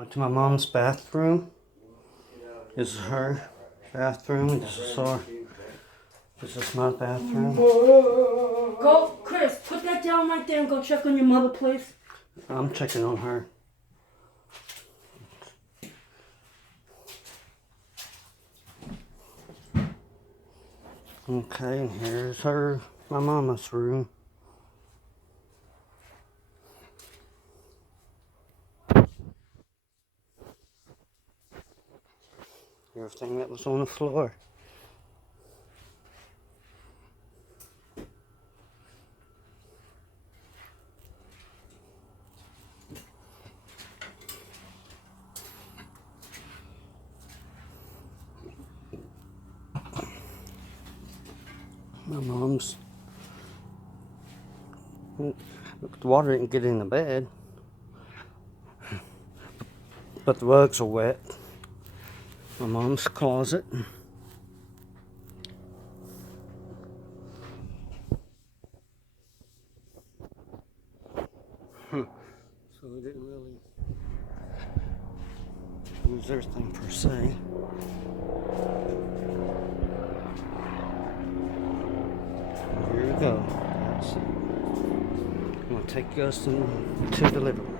Going to my mom's bathroom. This is her bathroom. This is our. This is my bathroom. Go, Chris, put that down right there and go check on your mother, please. I'm checking on her. Okay, and here's my mama's room. Everything that was on the floor. My mom's. The water didn't get in the bed, but the rugs are wet. My mom's closet. So we didn't really lose everything per se. Here we go. That's it. I'm gonna take us to the living room.